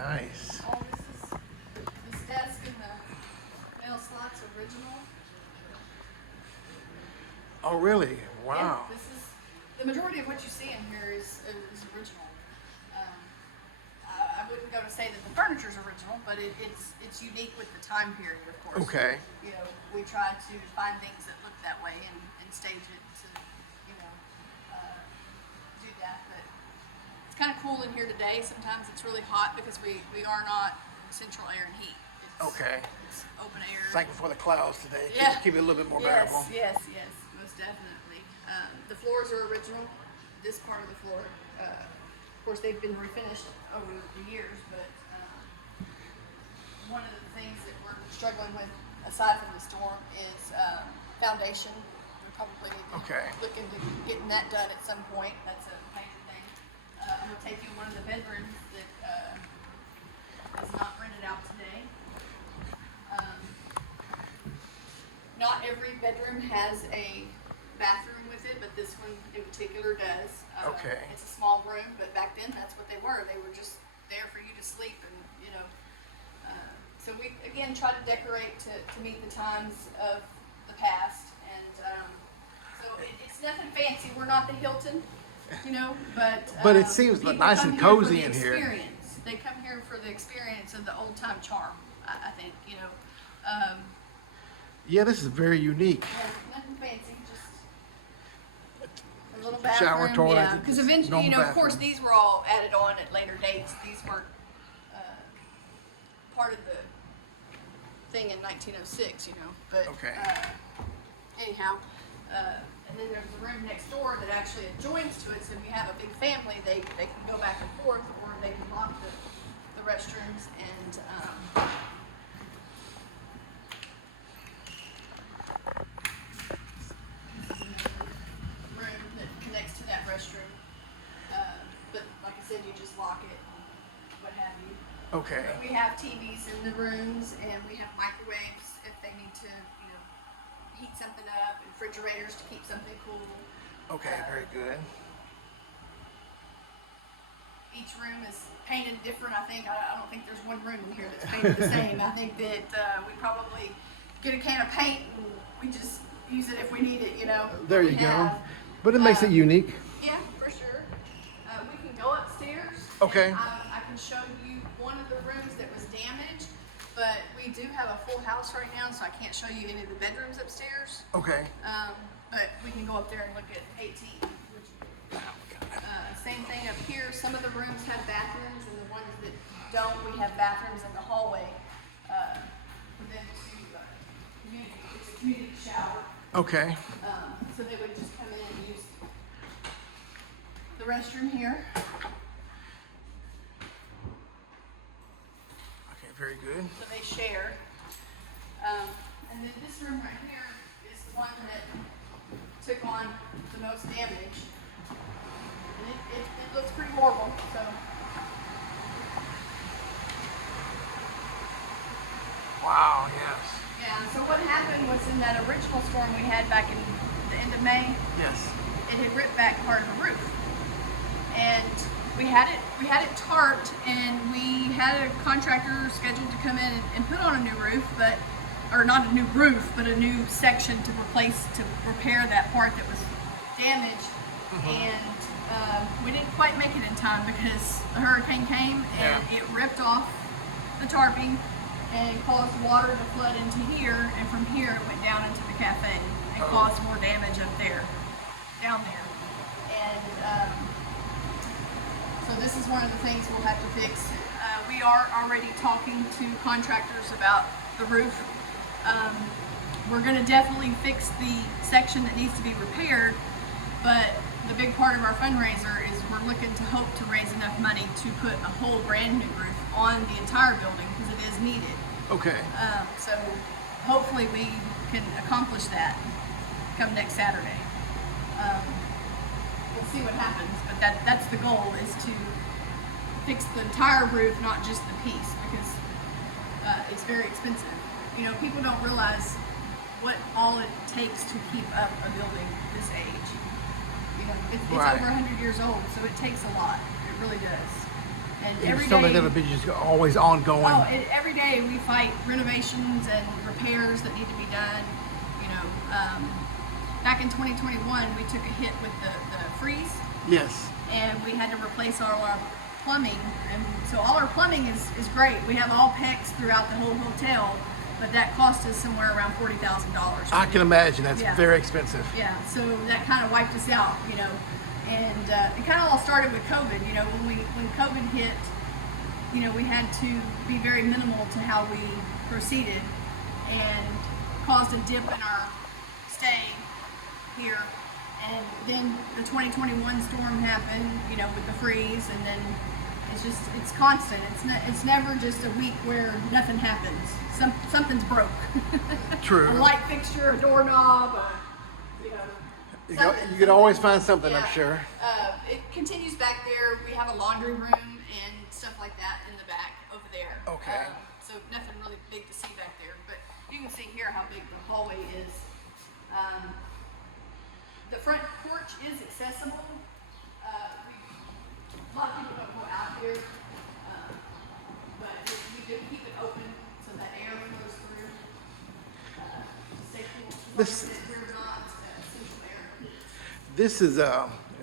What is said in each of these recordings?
nice. All this desk and the mail slots original. Oh, really? Yeah, Wow. this is the majority of what you see in here is original. I wouldn't go to say that the furniture's original, but it's unique with the time period, of course. Okay. You know, we try to find things that look that way and stage it to, you know, do that. But it's kind of cool in here today. Sometimes it's really hot because we are not central air and heat. Okay. It's open air. Thank you for the clouds today. Yeah. Keep it a little bit more Yes, bearable. yes, most definitely. The floors are original. This part of the floor, of course, they've been refinished over the years, but one of the things that we're struggling with, aside from the storm, is foundation. We probably need to look into getting that done at some point. That's a major thing. I'm going to take you in one of the bedrooms that is not rented out today. Not every bedroom has a bathroom with it, but this one in particular does. Okay. It's a small room, but back then that's what they were. They were just there for you to sleep, and you know. So we again try to decorate to meet the times of the past, and so it's nothing fancy. We're not the Hilton, you know, but it seems people nice come and here for cozy the in here. experience. They come here for the experience of the old time charm. I think, you know. Yeah, this is very unique. Nothing fancy, just a little bathroom. Shower, toilet, yeah. Because eventually, you know, normal of course, bathroom. these were all added on at later dates. These weren't part of the thing in 1906, you know. But anyhow, and then there's a room next door that actually adjoins to it. So if you have a big family, they can go back and forth, or they can lock the restrooms and. Room that connects to that restroom, but like I said, you just lock it and what have you. Okay. But we have TVs in the rooms, and we have microwaves if they need to, you know, heat something up, and refrigerators to keep something cool. Okay, very good. Each room is painted different. I think I don't think there's one room in here that's painted the same. I think that we probably get a can of paint and we just use it if we need it, you know. There you go. But it makes it unique. Yeah, for sure. We can go upstairs. Okay. And I can show you one of the rooms that was damaged, but we do have a full house right now, so I can't show you any of the bedrooms upstairs. Okay. But we can go up there and look at 18. Same thing up here. Some of the rooms have bathrooms, and the ones that don't, we have bathrooms in the hallway for them to use. It's a community shower. Okay. So they would just come in and use the restroom here. Okay, very good. So they share. And then this room right here is the one that took on the most damage. And it looks pretty horrible. So. Wow, yes. Yeah, so what happened was in that original storm we had back in the end of May, Yes. it had ripped back part of the roof. And we had it tarped, and we had a contractor scheduled to come in and put on a new roof, or not a new roof, but a new section to repair that part that was damaged. And we didn't quite make it in time because a hurricane came and it ripped off the tarping and caused water to flood into here, and from here it went down into the cafe and caused more damage up there, down there. And so this is one of the things we'll have to fix. We are already talking to contractors about the roof. We're going to definitely fix the section that needs to be repaired, but the big part of our fundraiser is we're looking to hope to raise enough money to put a whole brand new roof on the entire building because it is needed. Okay. So hopefully we can accomplish that come next Saturday. We'll see what happens, but that's the goal, is to fix the entire roof, not just the piece, because it's very expensive. You know, people don't realize what all it takes to keep up a building this age. You know, it's over 100 years old, so it takes a lot. It really does. And It's every something day, that'll be just always ongoing. every day we fight renovations and repairs that need to be done. You know, back in 2021, we took a hit with the freeze, Yes. and we had to replace all our plumbing. And so all our plumbing is great. We have all PEX throughout the whole hotel, but that cost us somewhere around $40,000. I can imagine that's Yeah. very expensive. Yeah, so that kind of wiped us out, you know. And it kind of all started with COVID. You know, when COVID hit, you know, we had to be very minimal to how we proceeded, and caused a dip in our stay here. And then the 2021 storm happened, you know, with the freeze, and then it's constant. It's never just a week where nothing happens. Something's broke. True. A light fixture, a doorknob, you know. You can always find something, Yeah. I'm sure. It continues back there. We have a laundry room and stuff like that in the back over there. Okay. So nothing really big to see back there, but you can see here how big the hallway is. The front porch is accessible. A lot of people don't go out here, but we do keep it open so that air flows through. Stay cool. This- We're not central air. This is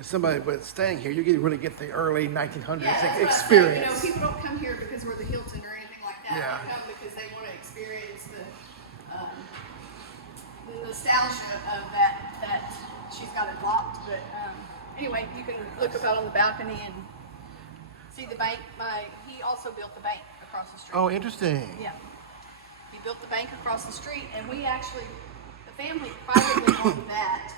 somebody but staying here. You really get the early 1900s Yeah, that's what I say. experience. You know, people don't come here because we're the Hilton or anything like that. Yeah. They come because they want to experience the nostalgia of that she's got it locked. But anyway, you can look up out on the balcony and see the bank. He also built the bank across the street. Oh, interesting. Yeah. He built the bank across the street, and we actually, the family privately owned that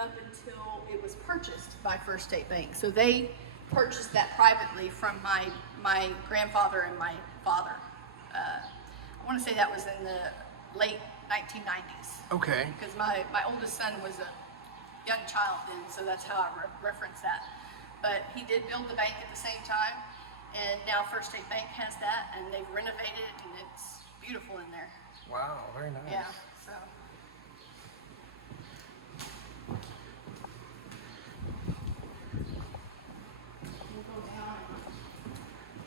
up until it was purchased by First State Bank. So they purchased that privately from my grandfather and my father. I want to say that was in the late 1990s. Okay. Because my oldest son was a young child then, so that's how I reference that. But he did build the bank at the same time, and now First State Bank has that, and they've renovated it, and it's beautiful in there. Wow, very nice. Yeah, so. We'll go down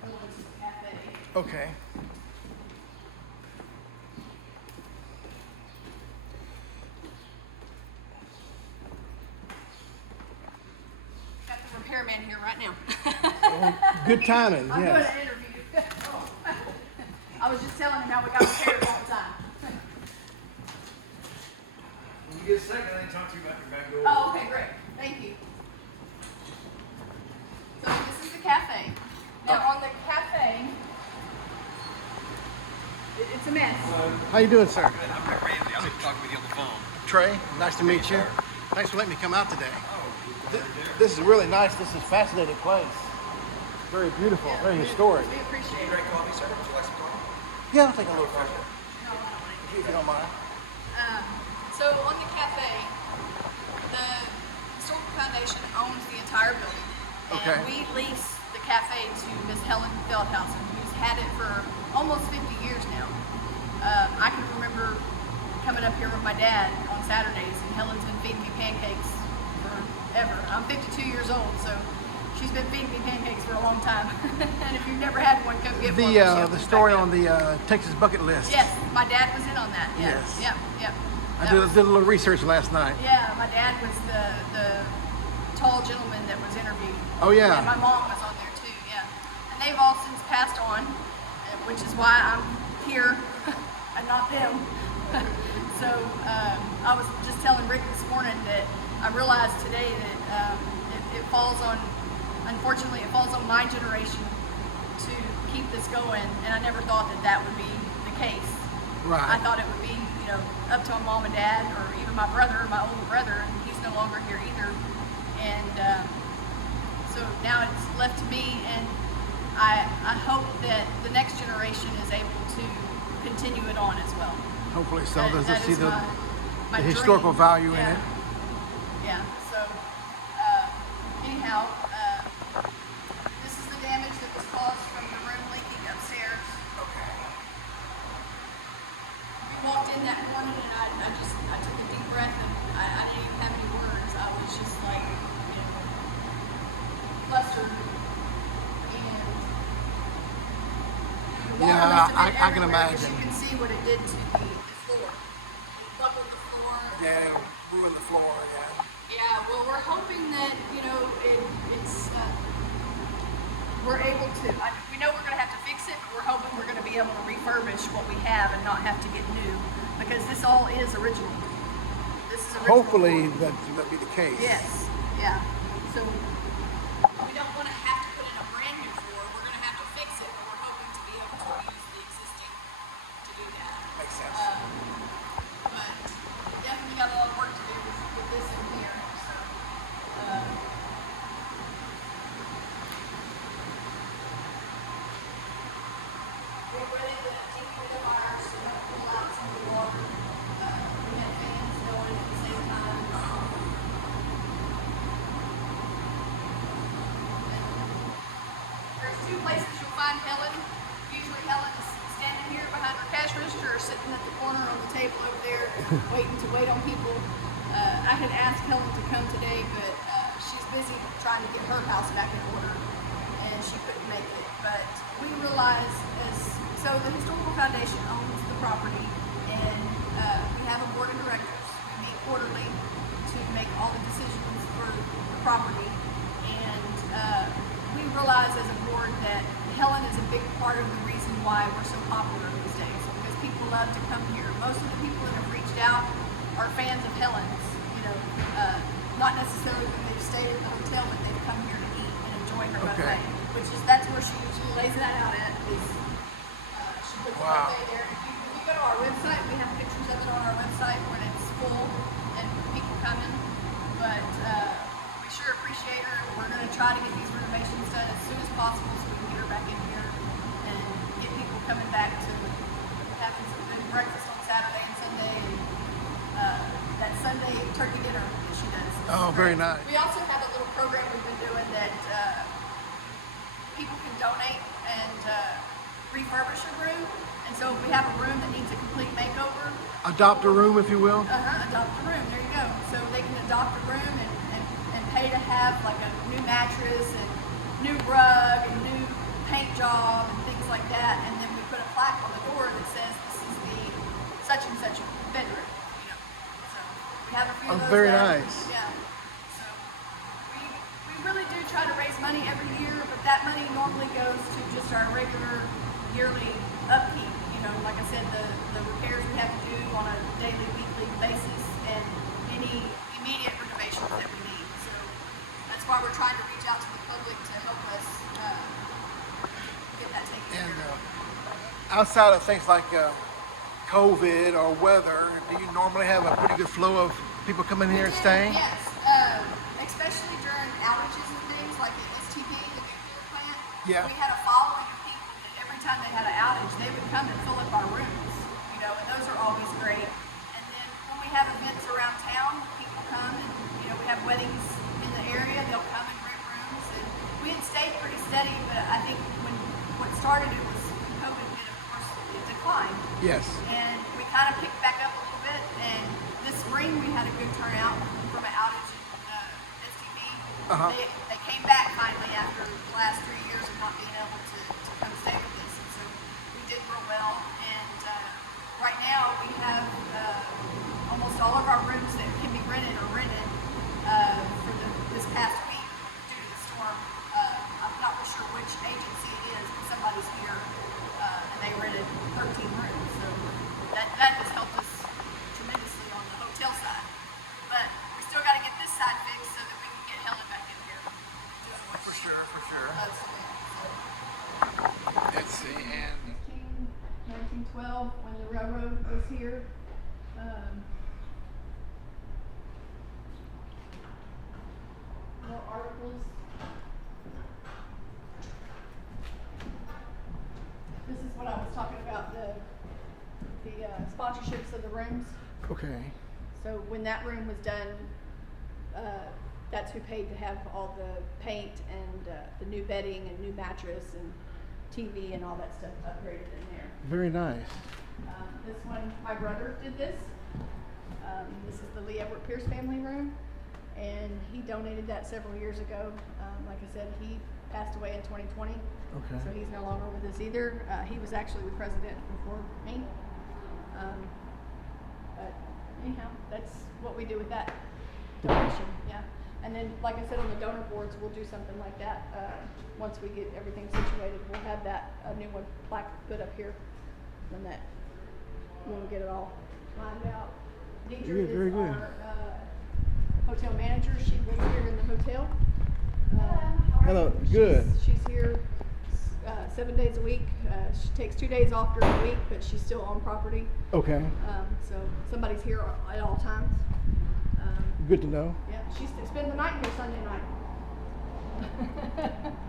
and go into the cafe. Okay. Got the repairman here right now. Good timing, I'm doing yes. an interview. I was just telling him how we got repaired all the time. When you get a second, I can talk to you about your back door. Oh, okay, great. Thank you. So this is the cafe. Now on the cafe, it's a mess. How you doing, sir? I'm Randy. I'm talking with you on the phone. Trey, nice to meet you. Thanks for letting me come out today. This is really nice. This is a fascinating place. Very beautiful, very historic. We appreciate it. Great coffee, sir. Would you like some coffee? Yeah, I'll take a little further, if you don't mind. So on the cafe, the Historical Foundation owns the entire building. And Okay. we lease the cafe to Miss Helen Feldhausen, who's had it for almost 50 years now. I can remember coming up here with my dad on Saturdays, and Helen's been feeding me pancakes forever. I'm 52 years old, so she's been feeding me pancakes for a long time. And if you've never had one, come get one. The story on the Texas bucket list. Yes, my dad was in on that. Yeah. Yes. Yep. Yep. I That did, was- did a little research last night. Yeah, my dad was the tall gentleman that was interviewed. Oh, yeah. And my mom was on there too, yeah. And they've all since passed on, which is why I'm here and not them. So I was just telling Rick this morning that I realized today that it falls on, unfortunately, it falls on my generation to keep this going, and I never thought that would be the case. Right. I thought it would be, you know, up to my mom and dad, or even my brother, my older brother, and he's no longer here either. And so now it's left to me, and I hope that the next generation is able to continue it on as well. Hopefully so. That- They'll that see is the my historical dream. value in Yeah. it. Yeah, so anyhow, this is the damage that was caused from the room leaking upstairs. We walked in that morning, and I took a deep breath, and I didn't even have any words. I was just like, you know, flustered. And water Yeah, must have been I can everywhere, 'cause imagine. you can see what it did to the floor. It buckled the floor. Yeah, it'll ruin the floor. Yeah. Yeah, well, we're hoping that, we're able to, we know we're going to have to fix it, but we're hoping we're going to be able to refurbish what we have and not have to get new, because this all is original. This is original. Hopefully that'll be the case. Yes, yeah. So we don't want to have to put in a brand new floor. We're going to have to fix it, but we're hoping to be able to use the existing to do that. Makes sense. But definitely got a lot of work to do with this in here. So, we're ready to take the wires so don't pull out some of the water. We have fans going at the same time. There's two places you'll find Helen. Usually Helen is standing here behind her cash register or sitting at the corner on the table over there wait on people. I had asked Helen to come today, but she's busy trying to get her house back in order and she couldn't make it. But we realize so the Historical Foundation owns the property and we have a board of directors. We meet quarterly to make all the decisions for the property. And we realize as a board that Helen is a big part of the reason why we're so popular these days, because people love to come here. Most of the people that have reached out are fans of Helen's, not necessarily when they've stayed at the hotel, but they've come here to eat and enjoy her buffet, that's where she usually lays that out at, is she puts the buffet there. If you go to our website, we have pictures of it on our website when it's full and people coming, but we sure appreciate her. We're going to try to get these renovations done as soon as possible so we can get her back in here and get people coming back to having some good breakfast on Saturday and Sunday, and that Sunday turkey dinner that she does. Oh, very nice. We also have a little program we've been doing that people can donate and refurbish a room. And so if we have a room that needs a complete makeover, Adopt a room, if you will. adopt a room. There you go. So they can adopt a room and pay to have like a new mattress and new rug and new paint job and things like that. And then we put a plaque on the door that says this is the such and such bedroom. So we have a few of those. Very done. nice. Yeah. So we really do try to raise money every year, but that money normally goes to just our regular yearly upkeep. Like I said, the repairs we have to do on a daily, weekly basis, and any immediate renovations that we need. So that's why we're trying to reach out to the public to help us get that taken care And of. outside of things like COVID or weather, do you normally have a pretty good flow of people coming here and staying? Yes, especially during outages and things like at STP, the nuclear plant. Yeah. We had a following of people that every time they had an outage, they would come and fill up our rooms, and those are always great. And then when we have events around town, people come and, we have weddings in the area, they'll come and rent rooms. And we had stayed pretty steady, but I think when what started it was when COVID hit, of course, it declined. Yes. And we kind of picked back up a little bit, and this spring we had a good turnout from an outage in STV. They came back finally after the last 3 years of not being able to come stay with us, and so we did real well. And right now we have almost all of our rooms that can be rented are rented for this past week due to the storm. I'm not real sure which agency it is, but somebody's here and they rented 13 rooms. So that has helped us tremendously on the hotel side. But we still got to get this side fixed so that we can get Helen back in here. For sure, for sure. So, Let's see, and 1912, when the railroad was here. More articles. This is what I was talking about, the sponsorships of the rooms. okay. So when that room was done, that's who paid to have all the paint and the new bedding and new mattress and TV and all that stuff upgraded in there. Very nice. This one, my brother did this. This is the Jedie Pierce family room, and he donated that several years ago. Like I said, he passed away in 2020, Okay. So he's no longer with us either. He was actually the president before me. But anyhow, that's what we do with that donation. Yeah. And then, like I said, on the donor boards, we'll do something like that. Once we get everything situated, we'll have that a new one plaque put up here when we get it all lined out. Deidre Good, very is good. our hotel manager. She lives here in the hotel. Hello, good. She's here 7 days a week. She takes 2 days off during the week, but she's still on property. Okay. So somebody's here at all times. Good to know. Yeah, she spends the night here Sunday night.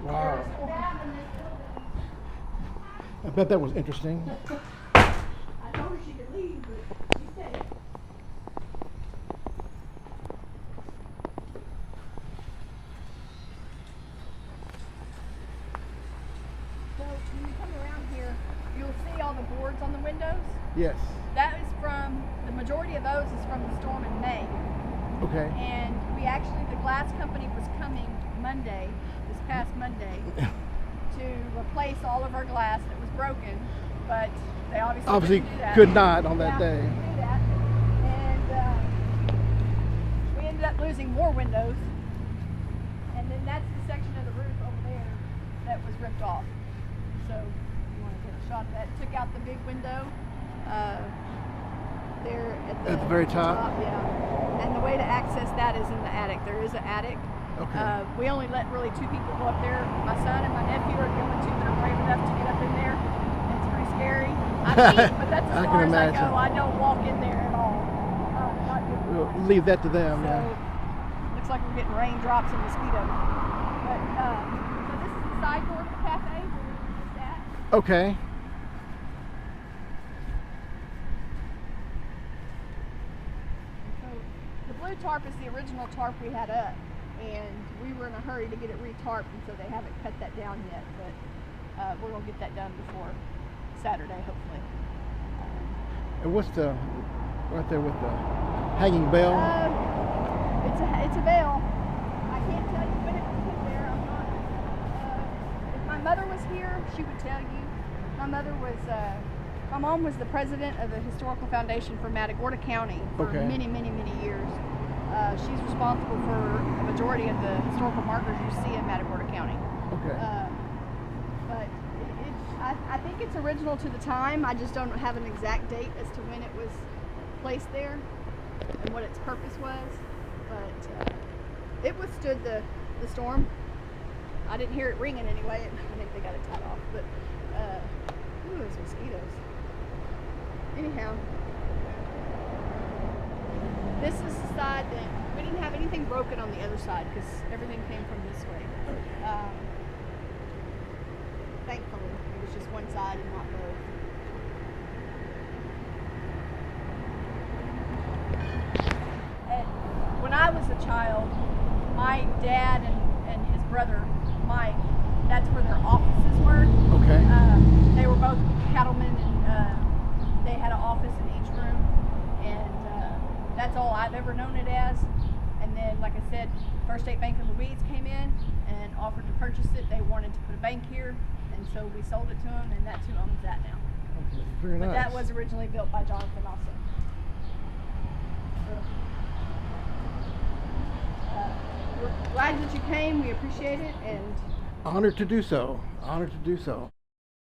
Wow. I bet that was interesting. I told her she could leave, but she stayed. So when you come around here, you'll see all the boards on the windows. Yes. That is from, the majority of those is from the storm in May. Okay. And we actually, the glass company was coming Monday, this past Monday, to replace all of our glass that was broken, but they obviously couldn't do that. Could not on that Yeah, day. couldn't do that. And we ended up losing more windows. And then that's the section of the roof over there that was ripped off. So you want to get a shot of that. Took out the big window there at the very top? Yeah. And the way to access that is in the attic. There is an attic. Okay. We only let really 2 people go up there. My son and my nephew are the only 2 that are brave enough to get up in there. It's pretty scary. I peek, but that's as I can far as I imagine. go. I don't walk in there at all. Not good. We'll leave that to them. So, Yeah. looks like we're getting raindrops and mosquitoes. But, so this is the side door of the cafe where we were just at. Okay. So the blue tarp is the original tarp we had up, and we were in a hurry to get it re-tarped, and so they haven't cut that down yet, but we're going to get that done before Saturday, hopefully. And what's the right there with the hanging bell? It's a veil. I can't tell you when it was put there. I'm not. If my mother was here, she would tell you. My mother was. My mom was the president of the Historical Foundation for Matagorda County for Okay. many, many, many years. She's responsible for a majority of the historical markers you see in Matagorda County. Okay. But I think it's original to the time. I just don't have an exact date as to when it was placed there and what its purpose was. But it withstood the storm. I didn't hear it ringing anyway. I think they got it tied off. But ooh, those mosquitoes. Anyhow, this is the side that we didn't have anything broken on the other side because everything came from this way. Thankfully, it was just one side and not both. And when I was a child, my dad and his brother Mike, that's where their offices were. Okay. They were both cattlemen, and they had an office in each room, and that's all I've ever known it as. And then, like I said, First State Bank of Louise came in and offered to purchase it. They wanted to put a bank here, and so we sold it to them, and that's who owns that now. Okay. Very nice. But that was originally built by Jonathan also. We're glad that you came. We appreciate it, and Honored to do so. Honored to do so.